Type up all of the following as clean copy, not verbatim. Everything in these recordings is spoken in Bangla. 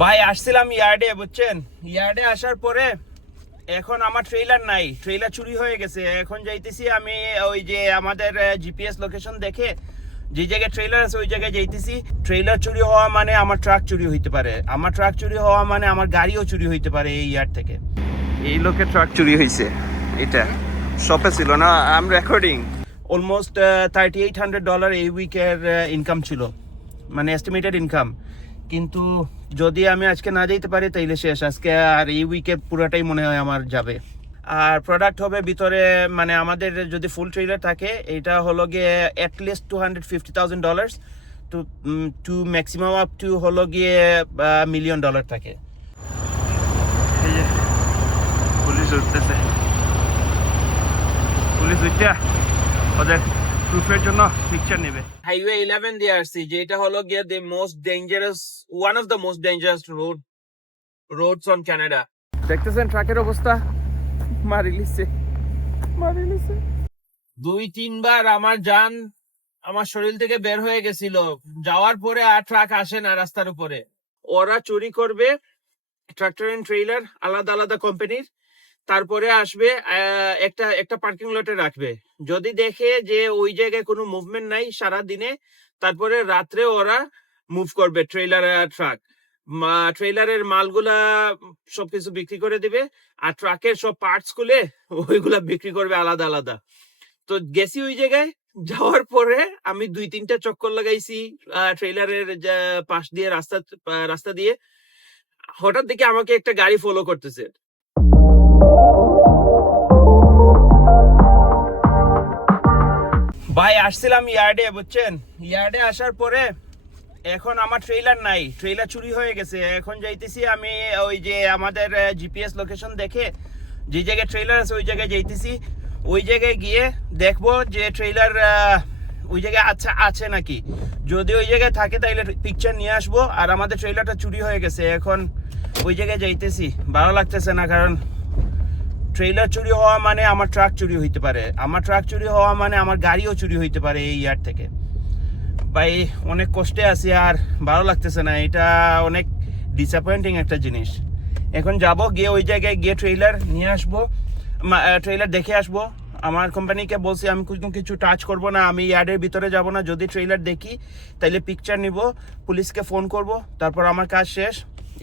ভাই আসছিলাম ইয়ার্ডে, বুঝছেন? ইয়ার্ডে আসার পরে এখন আমার ট্রেইলার নাই, ট্রেইলার চুরি হয়ে গেছে। এখন যাইতেছি আমি ওই যে আমাদের জিপিএস লোকেশন দেখে যে জায়গায় ট্রেইলার আছে ওই জায়গায় যাইতেছি। ট্রেইলার চুরি হওয়া মানে আমার ট্রাক চুরি হইতে পারে, আমার ট্রাক চুরি হওয়া মানে আমার গাড়িও চুরি হইতে পারে এই ইয়ার্ড থেকে। এই লোকের ট্রাক চুরি হয়েছে, এটা শপে ছিল না। I am recording. অলমোস্ট $3,800 এই উইকের ইনকাম ছিল, মানে এস্টিমেটেড ইনকাম। কিন্তু যদি আমি আজকে না যেতে পারি তাইলে শেষ আজকে, আর এই উইকে পুরোটাই মনে হয় আমার যাবে। আর প্রোডাক্ট হবে ভিতরে, মানে আমাদের যদি ফুল ট্রেলার থাকে এটা হলো গিয়ে at least $250,000 to maximum up to হলো গিয়ে $1 মিলিয়ন থাকে। এই যে পুলিশ উঠতেছে, পুলিশ উঠতে ওদের প্রুফের জন্য পিকচার নেবে। হাইওয়ে 11 দিয়ে আসছি, যেটা হলো গিয়ে the most dangerous, one of the most dangerous roads on Canada। দেখতেছেন ট্রাকের অবস্থা, মারিলিছে। 2-3 বার আমার জান আমার শরীর থেকে বের হয়ে গেছিল যাওয়ার পরে। আর ট্রাক আসে না রাস্তার উপরে। ওরা চুরি করবে ট্রাক্টর এন্ড ট্রেইলার আলাদা আলাদা কোম্পানির, তারপরে আসবে একটা একটা পার্কিং লটে রাখবে। যদি দেখে যে ওই জায়গায় কোনো মুভমেন্ট নাই সারা দিনে, তারপরে রাত্রে ওরা মুভ করবে ট্রেইলার আর ট্রাক। ট্রেইলারের মালগুলা সবকিছু বিক্রি করে দিবে, আর ট্রাকের সব পার্টস গুলো ওইগুলা বিক্রি করবে আলাদা আলাদা। তো গেছি ওই জায়গায়, যাওয়ার পরে আমি 2-3টা চক্কর লাগাইছি ট্রেইলারের পাশ দিয়ে, রাস্তা দিয়ে। হঠাৎ দেখে আমাকে একটা গাড়ি ফলো করতেছে। ভাই আসছিলাম ইয়ার্ডে, বুঝছেন? ইয়ার্ডে আসার পরে এখন আমার ট্রেইলার নাই, ট্রেইলার চুরি হয়ে গেছে। এখন যাইতেছি আমি ওই যে আমাদের জিপিএস লোকেশন দেখে যে জায়গায় ট্রেইলার আছে ওই জায়গায় যাইতেছি। ওই জায়গায় গিয়ে দেখবো যে ট্রেইলার ওই জায়গায় আছে নাকি। যদি ওই জায়গায় থাকে তাইলে পিকচার নিয়ে আসবো। আর আমাদের ট্রেইলারটা চুরি হয়ে গেছে, এখন ওই জায়গায় যাইতেছি। ভালো লাগতেছে না, কারণ ট্রেইলার চুরি হওয়া মানে আমার ট্রাক চুরি হইতে পারে, আমার ট্রাক চুরি হওয়া মানে আমার গাড়িও চুরি হইতে পারে এই ইয়ার্ড থেকে। ভাই অনেক কষ্টে আছি, আর ভালো লাগতেছে না, এটা অনেক ডিসঅ্যাপয়েন্টিং একটা জিনিস। এখন যাব, গিয়ে ওই জায়গায় গিয়ে ট্রেইলার নিয়ে আসবো, ট্রেইলার দেখে আসবো। আমার কোম্পানিকে বলছি আমি কিছু টাচ করব না, আমি ইয়ার্ডের ভিতরে যাব না। যদি ট্রেইলার দেখি তাইলে পিকচার নিব, পুলিশকে ফোন করব, তারপর আমার কাজ শেষ।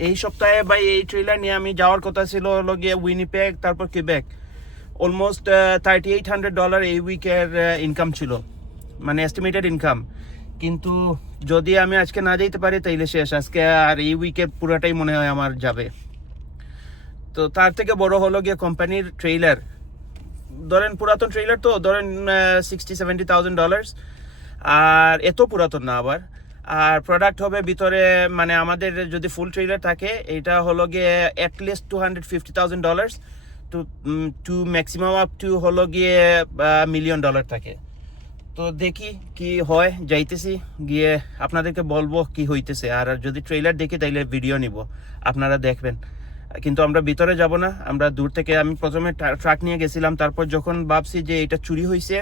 এই সপ্তাহে ভাই এই ট্রেইলার নিয়ে আমি যাওয়ার কথা ছিল হলো গিয়ে উইনিপেগ, তারপর কিবেক। অলমোস্ট $3,800 এই উইকের ইনকাম ছিল, মানে এস্টিমেটেড ইনকাম। কিন্তু যদি আমি আজকে না যেতে পারি তাইলে শেষ আজকে, আর এই উইকে পুরোটাই মনে হয় আমার যাবে। তো তার থেকে বড় হলো গিয়ে কোম্পানির ট্রেইলার। ধরেন পুরাতন ট্রেইলার, তো ধরেন $60,000-70,000, আর এত পুরাতন না আবার। আর প্রোডাক্ট হবে ভিতরে, মানে আমাদের যদি ফুল ট্রেইলার থাকে এটা হলো গিয়ে at least $250,000 to maximum up to হলো গিয়ে $1 মিলিয়ন থাকে। তো দেখি কি হয়, যাইতেছি, গিয়ে আপনাদেরকে বলবো কি হইতেছে। আর যদি ট্রেইলার দেখি তাইলে ভিডিও নিব, আপনারা দেখবেন। কিন্তু আমরা ভিতরে যাব না, আমরা দূর থেকে। আমি প্রথমে ট্রাক নিয়ে গেছিলাম, তারপর যখন ভাবছি যে এটা চুরি হয়েছে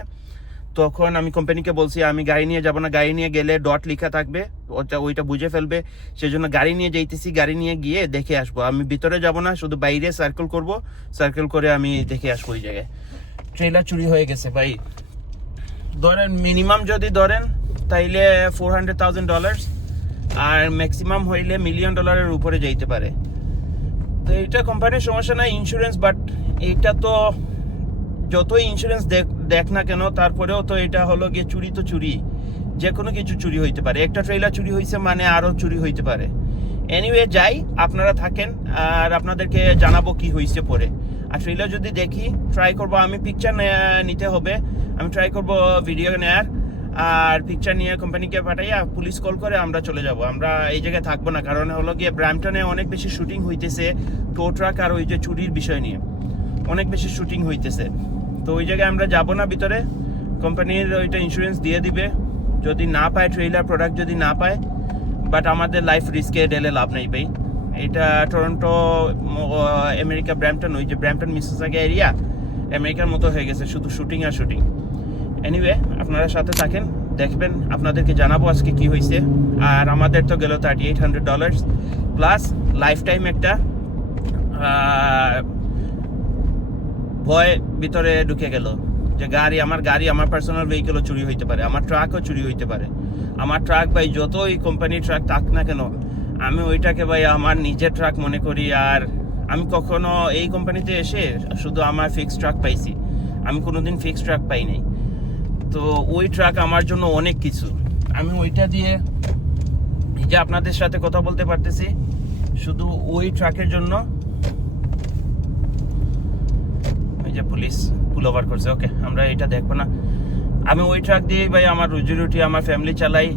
তখন আমি কোম্পানিকে বলছি আমি গাড়ি নিয়ে যাব না, গাড়ি নিয়ে গেলে ডট লেখা থাকবে, ওইটা বুঝে ফেলবে। সেজন্য গাড়ি নিয়ে যাইতেছি, গাড়ি নিয়ে গিয়ে দেখে আসবো। আমি ভিতরে যাব না, শুধু বাইরে সার্কেল করব, সার্কেল করে আমি দেখে আসবো ওই জায়গায়। ট্রেইলার চুরি হয়ে গেছে ভাই। ধরেন মিনিমাম যদি ধরেন তাইলে $400,000, আর ম্যাক্সিমাম হইলে $1 মিলিয়ন উপরে যাইতে পারে। তো এটা কোম্পানির সমস্যা নাই, ইন্স্যুরেন্স। বাট এটা তো যতই ইন্স্যুরেন্স দেখ না কেন, তারপরেও তো এটা হলো গিয়ে চুরি, তো চুরি, যে কোনো কিছু চুরি হইতে পারে। একটা ট্রেইলার চুরি হয়েছে মানে আরও চুরি হইতে পারে। এনিওয়ে যাই, আপনারা থাকেন আর আপনাদেরকে জানাবো কি হয়েছে পরে। আর ট্রেইলার যদি দেখি ট্রাই করবো, আমি পিকচার নিতে হবে, আমি ট্রাই করবো ভিডিও নেয়ার। আর পিকচার নিয়ে কোম্পানিকে পাঠাইয়া পুলিশ কল করে আমরা চলে যাব। আমরা এই জায়গায় থাকবো না, কারণ হলো গিয়ে ব্র্যাম্পটনে অনেক বেশি শুটিং হইতেছে টো ট্রাক আর ওই যে চুরির বিষয় নিয়ে অনেক বেশি শুটিং হইতেছে। তো ওই জায়গায় আমরা যাব না ভিতরে। কোম্পানির ওইটা ইন্স্যুরেন্স দিয়ে দিবে যদি না পায়, ট্রেইলার প্রোডাক্ট যদি না পায়। বাট আমাদের লাইফ রিস্কে ঢেলে লাভ নেই ভাই। এটা টরন্টো, আমেরিকা, ব্র্যাম্পটন, ওই যে ব্র্যাম্পটন মিসিসিগি এরিয়া আমেরিকার মতো হয়ে গেছে, শুধু শুটিং আর শুটিং। এনিওয়ে আপনারা সাথে থাকেন, দেখবেন, আপনাদেরকে জানাবো আজকে কি হয়েছে। আর আমাদের তো গেল $3,800 প্লাস লাইফ টাইম একটা ভয় ভিতরে ঢুকে গেল যে আমার পার্সোনাল ভেহিকেলও চুরি হইতে পারে, আমার ট্রাকও চুরি হইতে পারে। আমার ট্রাক ভাই যতই কোম্পানির ট্রাক থাক না কেন, আমি ওইটাকে ভাই আমার নিজের ট্রাক মনে করি। আর আমি কখনো এই কোম্পানিতে এসে শুধু আমার ফিক্সড ট্রাক পাইছি, আমি কোনোদিন ফিক্সড ট্রাক পাই নাই। তো ওই ট্রাক আমার জন্য অনেক কিছু। আমি ওইটা দিয়ে এই যে আপনাদের সাথে কথা বলতে পারতেছি শুধু ওই ট্রাকের জন্য। এই যে পুলিশ পুল ওভার করছে, ওকে আমরা এটা দেখবো না। আমি ওই ট্রাক দিয়েই ভাই আমার রুজি রুটি, আমার ফ্যামিলি চালাই।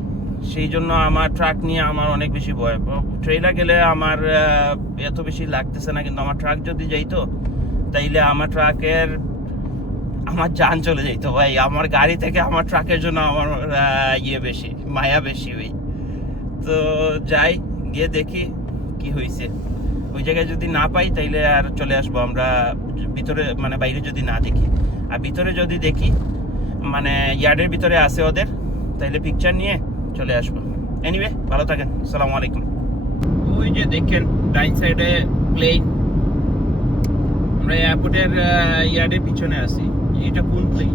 সেই জন্য আমার ট্রাক নিয়ে আমার অনেক বেশি ভয়। ট্রেইলার গেলে আমার এত বেশি লাগতেছে না, কিন্তু আমার ট্রাক যদি যাইতো তাইলে আমার ট্রাকের আমার জান চলে যাইতো ভাই। আমার গাড়ি থেকে আমার ট্রাকের জন্য আমার ইয়ে বেশি, মায়া বেশি ওই। তো যাই গিয়ে দেখি কি হয়েছে। ওই জায়গায় যদি না পাই তাইলে আর চলে আসবো আমরা ভিতরে, মানে বাইরে যদি না দেখি। আর ভিতরে যদি দেখি, মানে ইয়ার্ডের ভিতরে আছে ওদের, তাইলে পিকচার নিয়ে চলে আসবো। এনিওয়ে, ভালো থাকেন, আসসালামু আলাইকুম। ওই যে দেখেন ডাইন সাইডে প্লেন, আমরা এয়ারপোর্টের ইয়ার্ডের পিছনে আছি। এটা কোন প্লেন?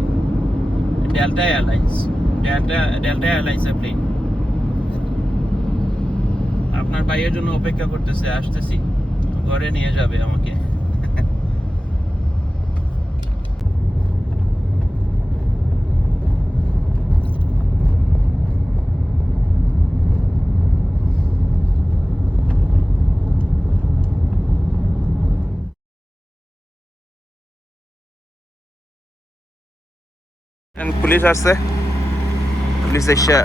ডেল্টা এয়ারলাইন্স, ডেল্টা এয়ারলাইন্সের প্লেন। আপনার ভাইয়ের জন্য অপেক্ষা করতেছে, আসতেছি, ঘরে নিয়ে যাবে আমাকে। পুলিশ আসছে, পুলিশ এসে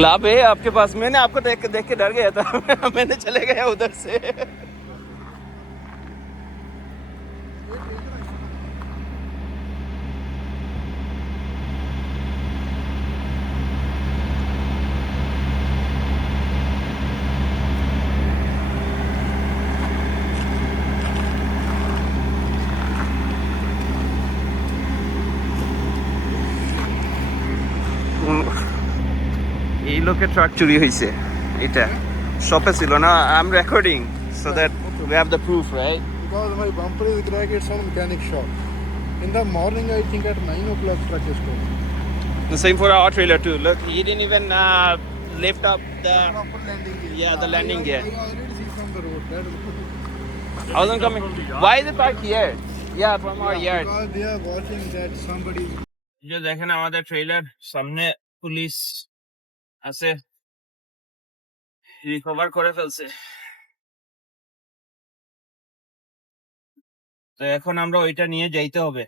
ग्लाब है आपके पास? मैंने आपको देख के डर गया था। मैंने चले गया उधर से। এই লোকের ট্রাক চুরি হয়েছে, এটা শপে ছিল না। I am recording so that we have the proof, right? Because my bumper is cracked, it's on mechanic shop. In the morning, I think at 9 o'clock, truck is stolen. The same for our trailer too. Look, he didn't even lift up the Proper landing gear. yeah, the landing gear. I already see from the road. That I wasn't coming. Why is it parked here? Yeah, from our yard. because they are watching that somebody. যে দেখেন আমাদের ট্রেলার সামনে পুলিশ আছে, রিকভার করে ফেলছে। তো এখন আমরা ওইটা নিয়ে যাইতে হবে।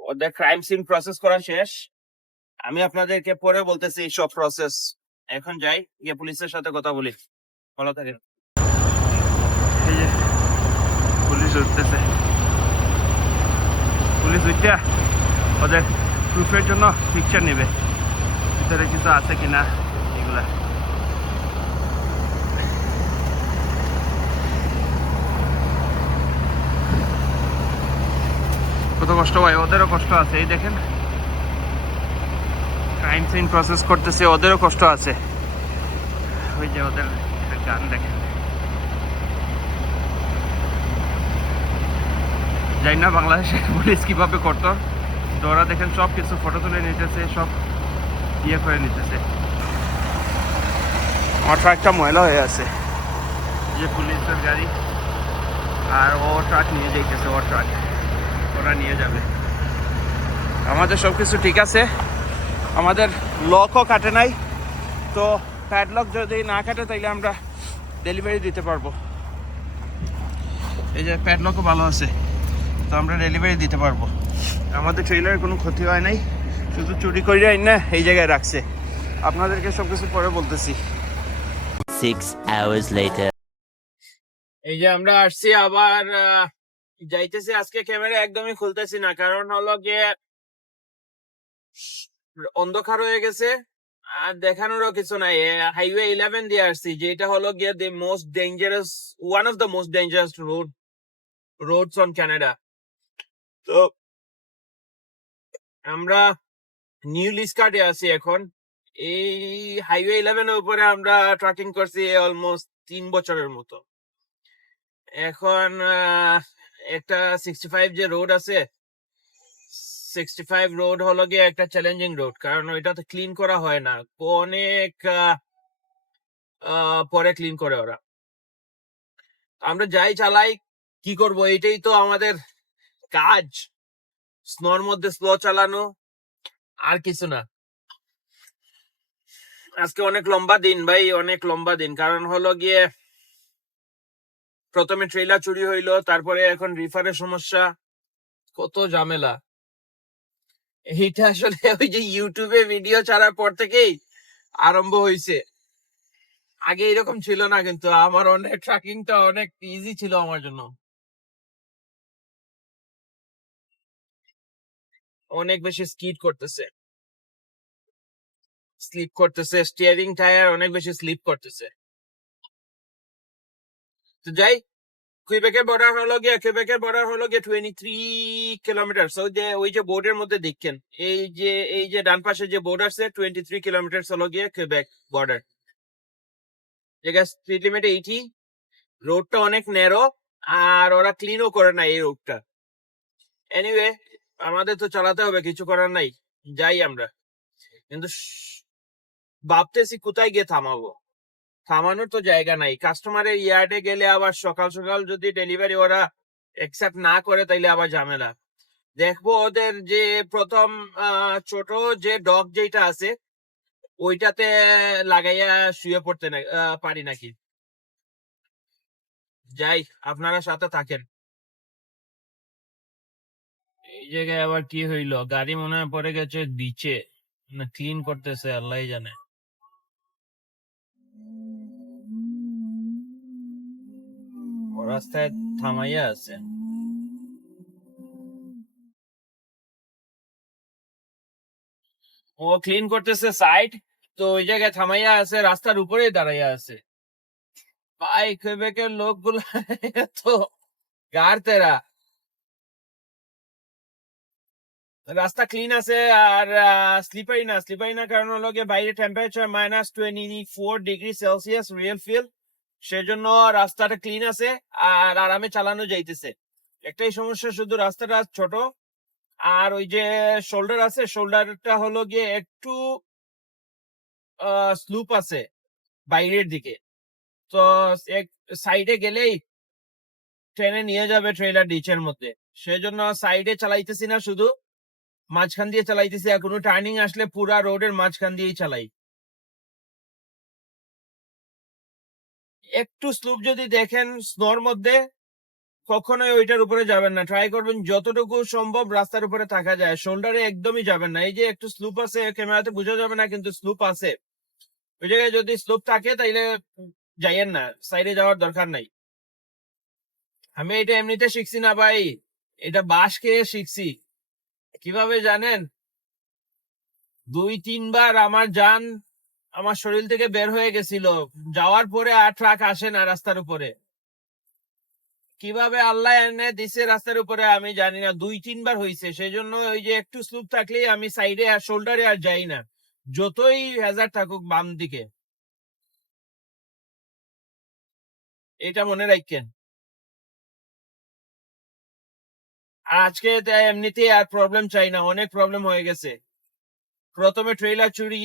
ওদের ক্রাইম সিন প্রসেস করা শেষ। আমি আপনাদেরকে পরে বলতেছি সব প্রসেস। এখন যাই, গিয়ে পুলিশের সাথে কথা বলি। ভালো থাকেন। এই যে পুলিশ উঠতেছে, পুলিশ উঠে ওদের প্রুফের জন্য পিকচার নেবে, ভিতরে কিছু আছে কিনা এগুলা। কত কষ্ট হয়, ওদেরও কষ্ট আছে। এই দেখেন ক্রাইম সিন প্রসেস করতেছে, ওদেরও কষ্ট আছে। ওই যে ওদের গান দেখেন, যাই না বাংলাদেশের পুলিশ কিভাবে করতো। তো ওরা দেখেন সব কিছু ফটো তুলে নিতেছে, সব ইয়ে করে নিতেছে। আমার ট্রাকটা ময়লা হয়ে আছে, যে পুলিশের গাড়ি, আর ও ট্রাক নিয়ে যাইতেছে, ওর ট্রাক ওরা নিয়ে যাবে। আমাদের সব কিছু ঠিক আছে, আমাদের লকও কাটে নাই। তো প্যাডলক যদি না কাটে তাইলে আমরা ডেলিভারি দিতে পারবো। এই যে প্যাডলকও ভালো আছে, তো আমরা ডেলিভারি দিতে পারবো। আমাদের ট্রেলারের কোনো ক্ষতি হয় নাই, শুধু চুরি করে না এই জায়গায় রাখছে। আপনাদেরকে সব কিছু পরে বলতেছি। 6 hours later. এই যে আমরা আসছি, আবার যাইতেছি। আজকে ক্যামেরা একদমই খুলতেছি না, কারণ হলো গিয়ে অন্ধকার হয়ে গেছে। আর দেখানোরও কিছু নাই, হাইওয়ে 11 দিয়ে আসছি, যেটা হলো গিয়ে the most dangerous, one of the most dangerous roads on Canada. তো আমরা নিউ লিস্কার্ডে আছি এখন। এই হাইওয়ে 11 এর উপরে আমরা ট্রাকিং করছি অলমোস্ট 3 বছরের মতো। এখন একটা 65 যে রোড আছে, 65 রোড হলো গিয়ে একটা চ্যালেঞ্জিং রোড, কারণ ওইটাতে ক্লিন করা হয় না, অনেক পরে ক্লিন করে ওরা। আমরা যাই চালাই, কি করব, এটাই তো আমাদের কাজ, স্নোর মধ্যে স্লো চালানো, আর কিছু না। আজকে অনেক লম্বা দিন ভাই, অনেক লম্বা দিন। কারণ হলো গিয়ে প্রথমে ট্রেলার চুরি হইলো, তারপরে এখন রিফারের সমস্যা, কত ঝামেলা। এইটা আসলে ওই যে ইউটিউবে ভিডিও ছাড়ার পর থেকেই আরম্ভ হয়েছে, আগে এরকম ছিল না। কিন্তু আমার অনেক ট্রাকিংটা অনেক ইজি ছিল আমার জন্য, অনেক বেশি স্লিপ করতেছে, স্টিয়ারিং টায়ার অনেক বেশি স্লিপ করতেছে। তো যাই, কুইবেকের বর্ডার হলো গিয়ে 23 কিলোমিটার। ওই যে বোর্ডের মধ্যে দেখছেন, এই যে ডান পাশে যে বোর্ড আছে, 23 কিলোমিটার হলো গিয়ে কুইবেক বর্ডার। জায়গা স্পিড লিমিট 80, রোডটা অনেক ন্যারো, আর ওরা ক্লিনও করে না এই রোডটা। এনিওয়ে, আমাদের তো চালাতে হবে, কিছু করার নাই, যাই আমরা। কিন্তু ভাবতেছি কোথায় গিয়ে থামাবো, থামানোর তো জায়গা নাই। কাস্টমারের ইয়ার্ডে গেলে আবার সকাল সকাল যদি ডেলিভারি ওরা অ্যাকসেপ্ট না করে, তাইলে আবার ঝামেলা। দেখবো ওদের যে প্রথম ছোট যে ডগ যেটা আছে, ওইটাতে লাগাইয়া শুয়ে পড়তে পারি নাকি। যাই, আপনারা সাথে থাকেন। এই জায়গায় আবার কি হইলো, গাড়ি মনে হয় পড়ে গেছে বিচে, না ক্লিন করতেছে, আল্লাহ জানে। ও রাস্তায় থামাইয়া আছে, ও ক্লিন করতেছে সাইড, তো ওই জায়গায় থামাইয়া আছে, রাস্তার উপরেই দাঁড়াইয়া আছে। ভাই কুইবেকের লোকগুলো তো গার তেরা। রাস্তা ক্লিন আছে, আর স্লিপারি না কারণ হলো গিয়ে বাইরে টেম্পারেচার -24°C রিয়েল ফিল, সেজন্য রাস্তাটা ক্লিন আছে আর আরামে চালানো যাইতেছে। একটাই সমস্যা, শুধু রাস্তাটা ছোট, আর ওই যে শোল্ডার আছে, শোল্ডারটা হলো গিয়ে একটু স্লুপ আছে বাইরের দিকে, তো এক সাইডে গেলেই ট্রেনে নিয়ে যাবে ট্রেলার ডিচের মধ্যে, সেজন্য সাইডে চালাইতেছি না, শুধু মাঝখান দিয়ে চালাইতেছি। আর কোনো টার্নিং আসলে পুরা রোডের মাঝখান দিয়েই চালাই। একটু স্লুপ যদি দেখেন স্নোর মধ্যে, কখনোই ওইটার উপরে যাবেন না, ট্রাই করবেন যতটুকু সম্ভব রাস্তার উপরে থাকা যায়, শোল্ডারে একদমই যাবেন না। এই যে একটু স্লুপ আছে, ক্যামেরাতে বোঝা যাবে না কিন্তু স্লুপ আছে, ওই জায়গায় যদি স্লুপ থাকে তাইলে যাইয়েন না, সাইডে যাওয়ার দরকার নাই। আমি এটা এমনিতে শিখছি না ভাই, এটা বাস খেয়ে শিখছি। কিভাবে জানেন, 2-3 বার আমার যান আমার শরীর থেকে বের হয়ে গেছিল, যাওয়ার পরে আর ট্রাক আসে না রাস্তার উপরে। কিভাবে আল্লাহ এনে দিছে রাস্তার উপরে আমি জানি না, 2-3 বার হয়েছে। সেই জন্য ওই যে একটু স্লুপ থাকলেই আমি সাইডে আর শোল্ডারে আর যাই না, যতই হ্যাজার্ড থাকুক বাম দিকে। এটা মনে রাখেন। আর আজকে এমনিতে আর প্রবলেম চাই না, অনেক প্রবলেম হয়ে গেছে। প্রথমে ট্রেলার চুরি,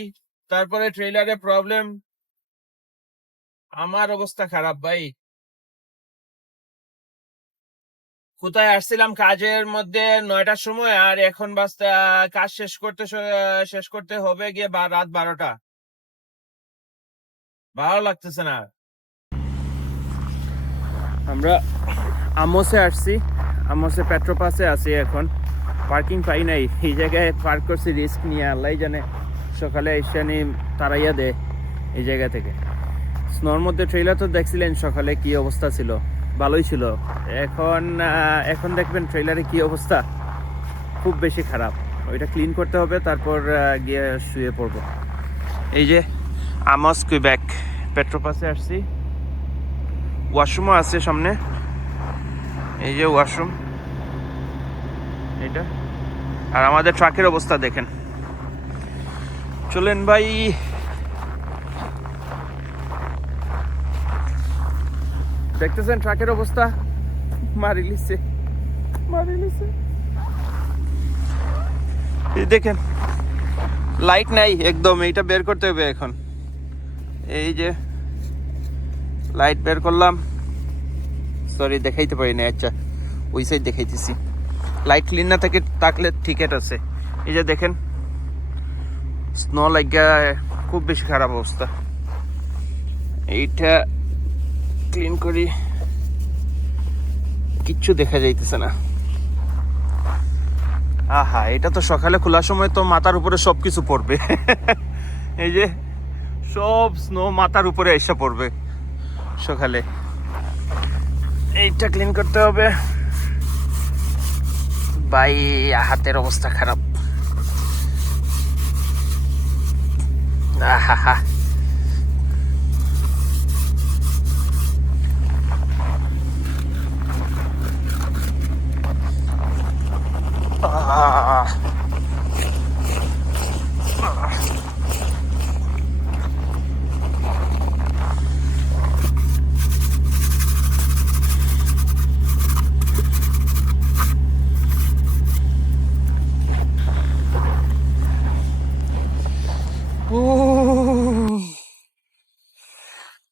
তারপরে ট্রেলারে প্রবলেম, আমার অবস্থা খারাপ ভাই। কোথায় আসছিলাম কাজের মধ্যে 9টার সময়, আর এখন বাজতে কাজ শেষ করতে হবে গিয়ে রাত 12টা। ভালো লাগতেছে না। আমরা আমোসে আসছি, আমোসে পেট্রোপাসে আছি এখন। পার্কিং পাই নাই, এই জায়গায় পার্ক করছি রিস্ক নিয়ে, আল্লাহ জানে সকালে এসে নি তারাইয়া দেয় এই জায়গা থেকে। স্নোর মধ্যে ট্রেলার তো দেখছিলেন সকালে কি অবস্থা ছিল, ভালোই ছিল। এখন দেখবেন ট্রেলারে কি অবস্থা, খুব বেশি খারাপ। ওইটা ক্লিন করতে হবে, তারপর গিয়ে শুয়ে পড়বো। এই যে আমস কুইবেক পেট্রোপাসে আসছি, ওয়াশরুমও আছে সামনে, এই যে ওয়াশরুম এটা। আর আমাদের ট্রাকের অবস্থা দেখেন। চলেন ভাই, দেখতেছেন ট্রাকের অবস্থা, মারি লিছে। এই দেখেন লাইট নাই একদম, এইটা বের করতে হবে এখন। এই যে লাইট বের করলাম, সরি দেখাইতে পারি না, আচ্ছা ওই সাইড দেখাইতেছি। লাইট ক্লিন না থাকলে টিকেট আছে। এই যে দেখেন স্নো লাগা, খুব বেশি খারাপ অবস্থা। এইটা ক্লিন করি, কিচ্ছু দেখা যাইতেছে না। আহা, এটা তো সকালে খোলার সময় তো মাথার উপরে সব কিছু পড়বে। এই যে সব স্নো মাথার উপরে এসে পড়বে সকালে। এইটা ক্লিন করতে হবে ভাই, হাতের অবস্থা খারাপ। আহা,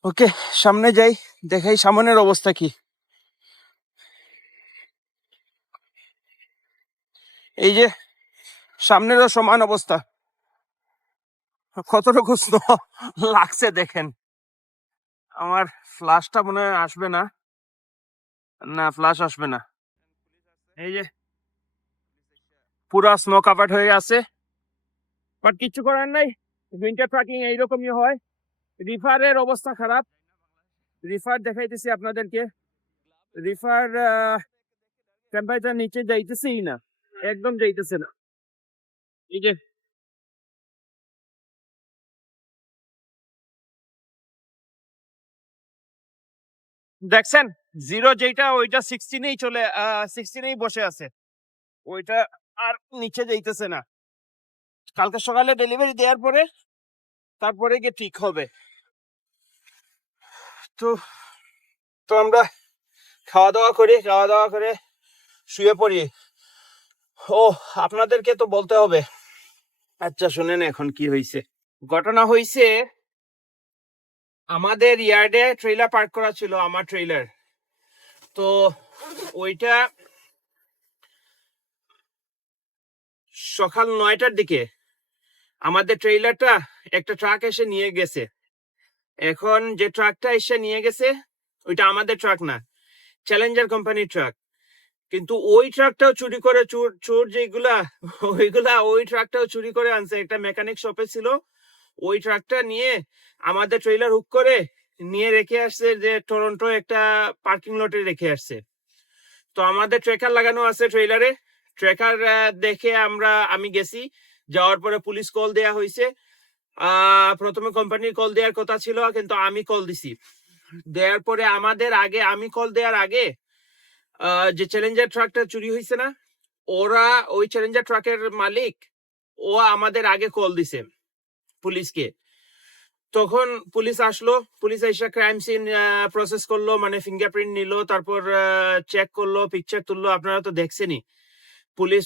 ওকে সামনে যাই, দেখাই সামনের অবস্থা কি। এই যে সামনেরও সমান অবস্থা, কতটুকু স্নো লাগছে দেখেন। আমার ফ্লাশটা মনে হয় আসবে না, না ফ্লাশ আসবে না। এই যে পুরা স্নো কাভার্ড হয়ে আছে, বাট কিচ্ছু করার নাই, উইন্টার ট্রেকিং এইরকমই হয়। রিভারের অবস্থা খারাপ, রিভার দেখাইতেছি আপনাদেরকে। রিভার টেম্পারেচার নিচে যাইতেছেই না, একদম যাইতেছে না। এই যে দেখছেন জিরো যেটা, ওইটা 16-এই চলে, 16-এই বসে আছে, ওইটা আর নিচে যাইতেছে না। কালকে সকালে ডেলিভারি দেওয়ার পরে তারপরে গিয়ে ঠিক হবে। তো তো আমরা খাওয়া দাওয়া করে শুয়ে পড়ি। ও আপনাদেরকে তো বলতে হবে। আচ্ছা শুনেন এখন কি হয়েছে। ঘটনা হয়েছে, আমাদের ইয়ার্ডে ট্রেলার পার্ক করা ছিল, আমার ট্রেলার। তো ওইটা সকাল 9টার দিকে আমাদের ট্রেলারটা একটা ট্রাক এসে নিয়ে গেছে। এখন যে ট্রাকটা এসে নিয়ে গেছে ওইটা আমাদের ট্রাক না, চ্যালেঞ্জার কোম্পানির ট্রাক। কিন্তু ওই ট্রাকটাও চুরি করে, চোর যেগুলা ওই ট্রাকটাও চুরি করে আনছে, একটা মেকানিক শপে ছিল। ওই ট্রাকটা নিয়ে আমাদের ট্রেলার হুক করে নিয়ে রেখে আসছে, যে টরন্টো একটা পার্কিং লটে রেখে আসছে। তো আমাদের ট্রেকার লাগানো আছে ট্রেলারে, ট্রেকার দেখে আমি গেছি, যাওয়ার পরে পুলিশ কল দেয়া হয়েছে। প্রথমে কোম্পানির কল দেওয়ার কথা ছিল, কিন্তু আমি কল দিছি। দেওয়ার পরে আমি কল দেওয়ার আগে যে চ্যালেঞ্জার ট্রাকটা চুরি হয়েছে না, ওই চ্যালেঞ্জার ট্রাকের মালিক ও আমাদের আগে কল দিছে পুলিশকে। তখন পুলিশ আসলো, পুলিশ এসে ক্রাইম সিন প্রসেস করলো, মানে ফিঙ্গারপ্রিন্ট নিল, তারপর চেক করলো, পিকচার তুললো। আপনারা তো দেখছেনই, পুলিশ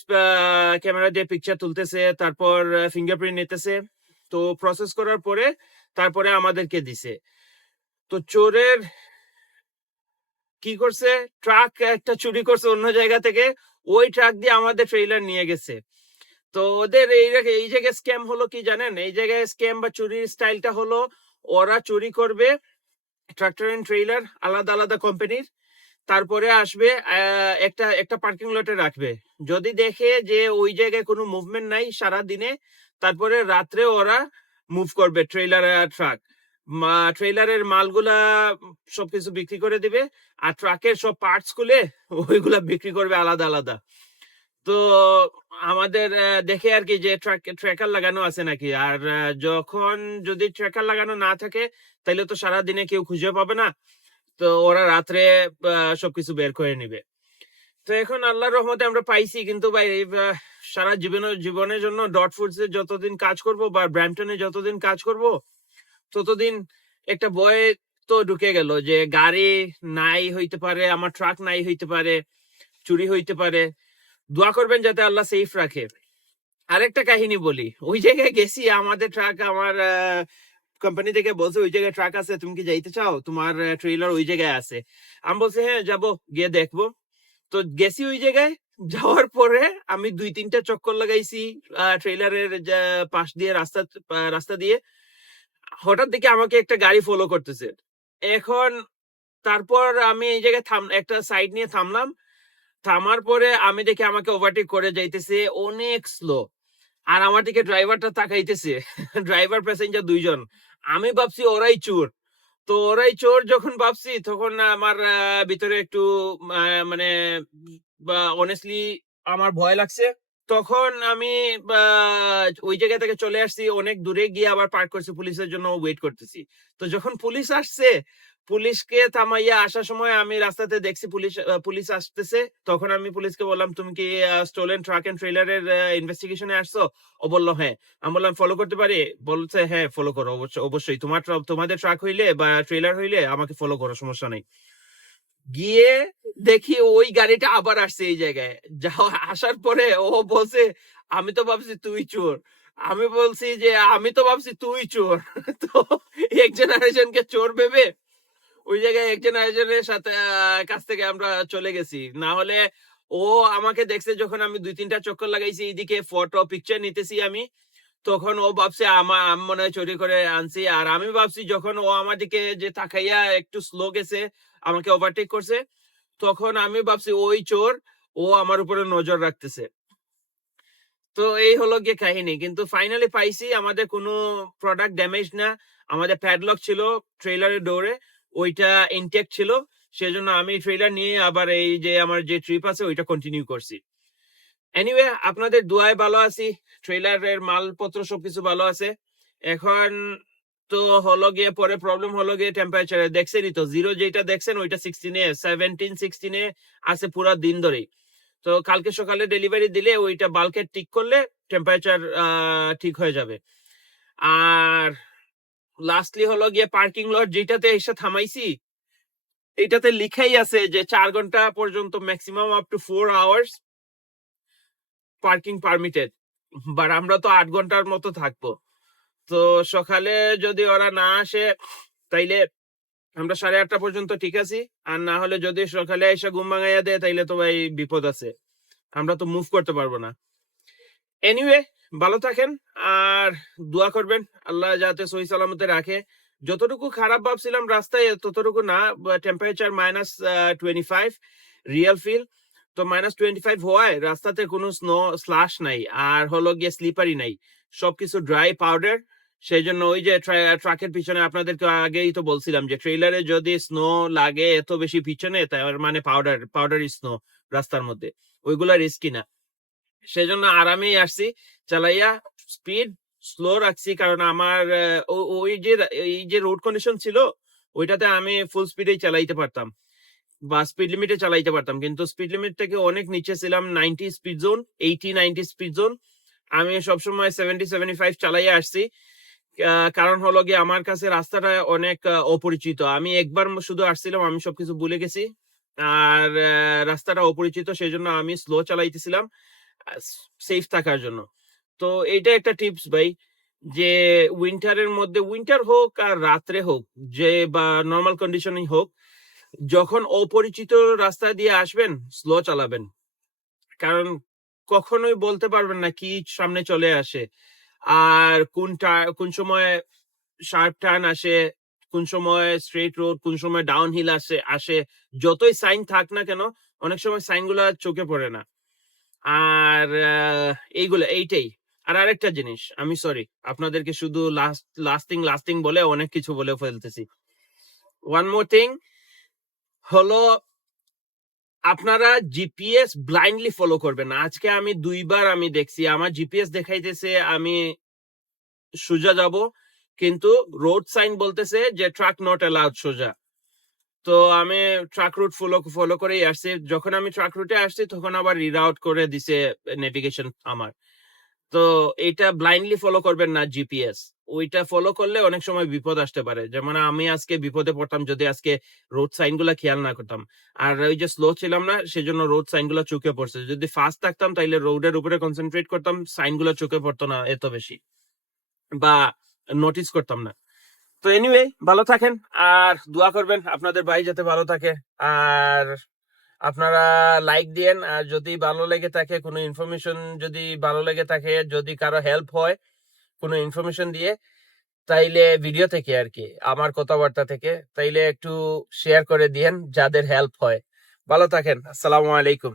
ক্যামেরা দিয়ে পিকচার তুলতেছে, তারপর ফিঙ্গারপ্রিন্ট নিতেছে। তো প্রসেস করার পরে তারপরে আমাদেরকে দিছে। তো চোরের কি করছে, ট্রাক একটা চুরি করছে অন্য জায়গা থেকে, ওই ট্রাক দিয়ে আমাদের ট্রেইলার নিয়ে গেছে। তো ওদের এই জায়গায় স্ক্যাম হলো কি জানেন, এই জায়গায় স্ক্যাম বা চুরির স্টাইলটা হলো, ওরা চুরি করবে ট্রাক্টর এন্ড ট্রেইলার আলাদা আলাদা কোম্পানির, তারপরে আসবে একটা পার্কিং লটে রাখবে। যদি দেখে যে ওই জায়গায় কোনো মুভমেন্ট নাই সারা দিনে, তারপরে রাত্রে ওরা মুভ করবে ট্রেইলার আর ট্রাক। ট্রেইলারের মালগুলা সবকিছু বিক্রি করে দিবে, আর ট্রাকের সব পার্টস গুলো ওইগুলা বিক্রি করবে আলাদা আলাদা। তো আমাদের দেখে আর কি যে ট্র্যাকার লাগানো আছে নাকি, আর যখন যদি ট্র্যাকার লাগানো না থাকে তাহলে তো সারাদিনে কেউ খুঁজে পাবে না, তো ওরা রাত্রে সবকিছু বের করে নিবে। তো এখন আল্লাহর রহমতে আমরা পাইছি, কিন্তু ভাই সারা জীবনের জন্য ডট ফুডসে যতদিন কাজ করব বা ব্র্যাম্পটনে যতদিন কাজ করব ততদিন একটা ভয় তো ঢুকে গেল যে গাড়ি নাই হইতে পারে, আমার ট্রাক নাই হইতে পারে, চুরি হইতে পারে। দোয়া করবেন যাতে আল্লাহ সেফ রাখে। আরেকটা কাহিনী বলি, ওই জায়গায় গেছি, আমাদের ট্রাক, আমার কোম্পানি থেকে বলছে ওই জায়গায় ট্রাক আছে, তুমি কি যাইতে চাও, তোমার ট্রেলার ওই জায়গায় আছে। আমি বলছি হ্যাঁ যাবো, গিয়ে দেখবো। তো গেছি ওই জায়গায়, যাওয়ার পরে আমি 2-3টা চক্কর লাগাইছি ট্রেলারের পাশ দিয়ে, রাস্তা দিয়ে। হঠাৎ দেখে আমাকে একটা গাড়ি ফলো করতেছে। এখন তারপর আমি এই জায়গায় একটা সাইড নিয়ে থামলাম। থামার পরে আমি দেখি আমাকে ওভারটেক করে যাইতেছে অনেক স্লো, আর আমার দিকে ড্রাইভারটা তাকাইতেছে। ড্রাইভার প্যাসেঞ্জার 2 জন। আমি ভাবছি ওরাই চোর। তো ওরাই চোর যখন ভাবছি, তখন আমার ভিতরে একটু মানে অনেস্টলি আমার ভয় লাগছে। তখন আমি ওই জায়গা থেকে চলে আসছি, অনেক দূরে গিয়ে আবার পার্ক করছি, পুলিশের জন্য ওয়েট করতেছি। তো যখন পুলিশ আসছে, পুলিশকে থামাইয়া আসার সময় আমি রাস্তাতে দেখছি পুলিশ আসতেছে। তখন আমি পুলিশকে বললাম, তুমি কি স্টোলেন ট্রাক এন্ড ট্রেলারের ইনভেস্টিগেশনে আসছো? ও বললো হ্যাঁ। আমি বললাম ফলো করতে পারি? বলছে হ্যাঁ ফলো করো, অবশ্যই তোমাদের ট্রাক হইলে বা ট্রেলার হইলে আমাকে ফলো করো, সমস্যা নেই। গিয়ে দেখি ওই গাড়িটা আবার আসছে এই জায়গায়। আসার পরে ও বলছে, আমি তো ভাবছি তুই চোর। আমি বলছি যে আমি তো ভাবছি তুই চোর। তো একজন আরেকজনকে চোর ভেবে ওই জায়গায় একজন আরেকজনের সাথে কাছ থেকে আমরা চলে গেছি। না হলে ও আমাকে দেখছে যখন আমি 2-3টা চক্কর লাগাইছি, এইদিকে ফটো পিকচার নিতেছি আমি, তখন ও ভাবছে আমি মনে হয় চুরি করে আনছি। আর আমি ভাবছি যখন ও আমার দিকে যে তাকাইয়া একটু স্লো গেছে, আমাকে ওভারটেক করছে, তখন আমি ভাবছি ওই চোর, ও আমার উপরে নজর রাখতেছে। তো এই হলো গিয়ে কাহিনী। কিন্তু ফাইনালি পাইছি, আমাদের কোনো প্রোডাক্ট ড্যামেজ না। আমাদের প্যাডলক ছিল ট্রেলারের ডোরে, ওইটা ইনটেক্ট ছিল। সেজন্য আমি ট্রেলার নিয়ে আবার এই যে আমার যে ট্রিপ আছে ওইটা কন্টিনিউ করছি। এনিওয়ে, আপনাদের দোয়ায় ভালো আছি, ট্রেলারের মালপত্র সবকিছু ভালো আছে। এখন তো হলো গিয়ে পরে প্রবলেম হলো গিয়ে টেম্পারেচারে। দেখছেনই তো, 0 যেটা দেখছেন ওইটা 17-16 আছে পুরো দিন ধরেই। তো কালকে সকালে ডেলিভারি দিলে ওইটা বাল্কে ঠিক করলে টেম্পারেচার ঠিক হয়ে যাবে। আর লাস্টলি হলো গিয়ে পার্কিং লট যেটাতে এসে থামাইছি, এইটাতে লিখাই আছে যে 4 ঘন্টা পর্যন্ত, maximum up two 4 hours parking permitted. But আমরা তো 8 ঘন্টার মতো থাকবো। তো সকালে যদি ওরা না আসে তাইলে আমরা 8:30 পর্যন্ত ঠিক আছি। আর না হলে যদি সকালে এসে ঘুম ভাঙাইয়া দেয় তাইলে তো ভাই বিপদ আছে, আমরা তো মুভ করতে পারবো না। এনিওয়ে, ভালো থাকেন আর দোয়া করবেন আল্লাহ যাতে সহি সালামতে রাখে। যতটুকু খারাপ ভাবছিলাম রাস্তায় ততটুকু না। Temperature -25 real feel. তো -25 হওয়ায় রাস্তাতে কোনো স্নো স্লাশ নাই, আর হলো গিয়ে স্লিপারি নাই, সবকিছু ড্রাই পাউডার। সেই জন্য ওই যে ট্রাকের পিছনে আপনাদেরকে আগেই তো বলছিলাম যে ট্রেলারে যদি স্নো লাগে এত বেশি পিছনে, তার মানে পাউডারি স্নো রাস্তার মধ্যে, ওইগুলা রিস্কি না। সেজন্য আরামেই আসছি চালাইয়া, স্পিড স্লো রাখছি, কারণ আমার এই যে রোড কন্ডিশন ছিল ওইটাতে আমি ফুল স্পিডেই চালাইতে পারতাম বা স্পিড লিমিটে চালাইতে পারতাম, কিন্তু স্পিড লিমিট থেকে অনেক নিচে ছিলাম, 90 স্পিড জোন, 80-90 স্পিড জোন। আমি সবসময় 70-75 চালাইয়া আসছি। কারণ হলো গিয়ে আমার কাছে রাস্তাটা অনেক অপরিচিত। আমি একবার শুধু আসছিলাম, আমি সবকিছু ভুলে গেছি, আর রাস্তাটা অপরিচিত, সেই জন্য আমি স্লো চালাইতেছিলাম সেফ থাকার জন্য। তো এইটা একটা টিপস ভাই, যে উইন্টারের মধ্যে, উইন্টার হোক আর রাত্রে হোক, যে বা নর্মাল কন্ডিশনই হোক, যখন অপরিচিত রাস্তা দিয়ে আসবেন স্লো চালাবেন, কারণ কখনোই বলতে পারবেন না কি সামনে চলে আসে, আর কোন সময় শার্প টার্ন আসে, কোন সময় স্ট্রেট রোড, কোন সময় ডাউন হিল আসে। যতই সাইন থাক না কেন, অনেক সময় সাইনগুলা চোখে পড়ে না। আর এইটাই। আর আরেকটা জিনিস, আমি সরি আপনাদেরকে শুধু লাস্টিং বলে অনেক কিছু বলে ফেলতেছি। ওয়ান মোর থিং হলো, আপনারা জিপিএস ব্লাইন্ডলি ফলো করবেন না। আজকে আমি 2 বার আমি দেখছি আমার জিপিএস দেখাইতেছে আমি সোজা যাব, কিন্তু রোড সাইন বলতেছে যে ট্রাক নট অ্যালাউড সোজা। তো আমি ট্রাক রুট ফলো করেই আসছি। যখন আমি ট্রাক রুটে আসছি তখন আবার রিরাউট করে দিছে নেভিগেশন আমার। তো এটা ব্লাইন্ডলি ফলো করবেন না জিপিএস। ওইটা ফলো করলে অনেক সময় বিপদ আসতে পারে। যেমন আমি আজকে বিপদে পড়তাম যদি আজকে রোড সাইন গুলা খেয়াল না করতাম। আর ওই যে স্লো ছিলাম না, সেজন্য রোড সাইন গুলা চোখে পড়ছে। যদি ফাস্ট থাকতাম তাইলে রোডের উপরে কনসেন্ট্রেট করতাম, সাইন গুলা চোখে পড়তো না এত বেশি, বা নোটিস করতাম না। তো এনিওয়ে, ভালো থাকেন আর দোয়া করবেন আপনাদের ভাই যাতে ভালো থাকে। আর আপনারা লাইক দিয়েন, আর যদি ভালো লেগে থাকে কোনো ইনফরমেশন, যদি ভালো লেগে থাকে, যদি কারো হেল্প হয় কোনো ইনফরমেশন দিয়ে, তাইলে ভিডিও থেকে আর কি আমার কথাবার্তা থেকে, তাইলে একটু শেয়ার করে দিয়েন যাদের হেল্প হয়। ভালো থাকেন, আসসালামু আলাইকুম।